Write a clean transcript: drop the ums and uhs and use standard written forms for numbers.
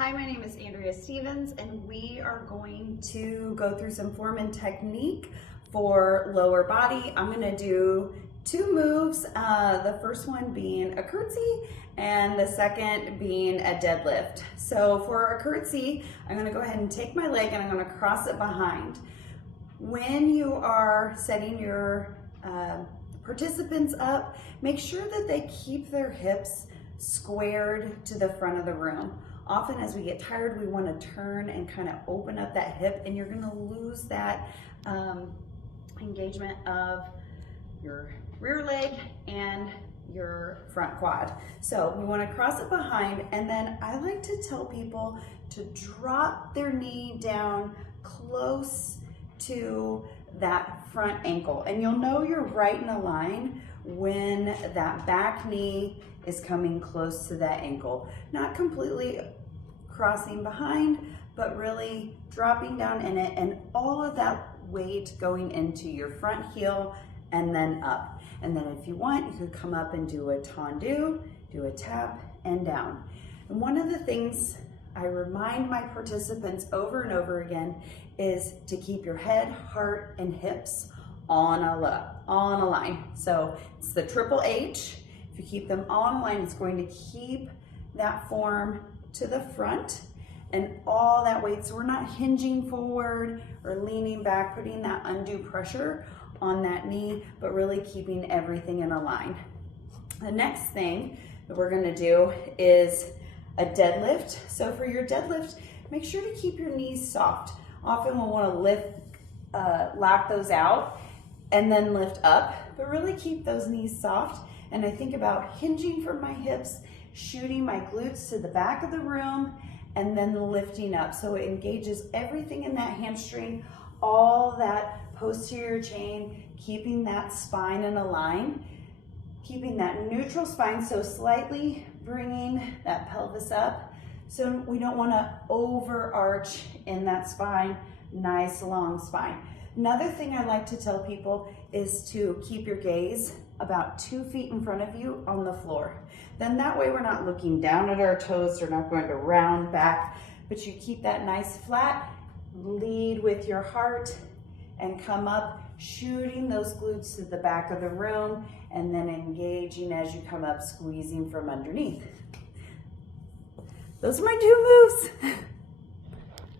Hi, my name is Andrea Stevens, and we are going to go through some form and technique for lower body. I'm going to do two moves, the first one being a curtsy and the second being a deadlift. So for a curtsy, I'm going to go ahead and take my leg and I'm going to cross it behind. When you are setting your participants up, make sure that they keep their hips squared to the front of the room. Often as we get tired, we want to turn and kind of open up that hip, and you're going to lose that engagement of your rear leg and your front quad. So we want to cross it behind, and then I like to tell people to drop their knee down close to that front ankle. And you'll know you're right in a line when that back knee is coming close to that ankle. Not completely crossing behind, but really dropping down in it, and all of that weight going into your front heel and then up. And then if you want, you could come up and do a tendu, do a tap and down. And one of the things I remind my participants over and over again is to keep your head, heart, and hips on a line. So it's the triple H. If you keep them all in a line, it's going to keep that form to the front and all that weight. So we're not hinging forward or leaning back, putting that undue pressure on that knee, but really keeping everything in a line. The next thing that we're gonna do is a deadlift. So for your deadlift, make sure to keep your knees soft. Often we'll wanna lock those out and then lift up, but really keep those knees soft. And I think about hinging from my hips, shooting my glutes to the back of the room, and then lifting up. So it engages everything in that hamstring, all that posterior chain, keeping that spine in a line, keeping that neutral spine, so slightly bringing that pelvis up. So we don't wanna overarch in that spine, nice long spine. Another thing I like to tell people is to keep your gaze about 2 feet in front of you on the floor. Then that way we're not looking down at our toes, they're not going to round back, but you keep that nice flat, lead with your heart and come up, shooting those glutes to the back of the room, and then engaging as you come up, squeezing from underneath. Those are my 2 moves.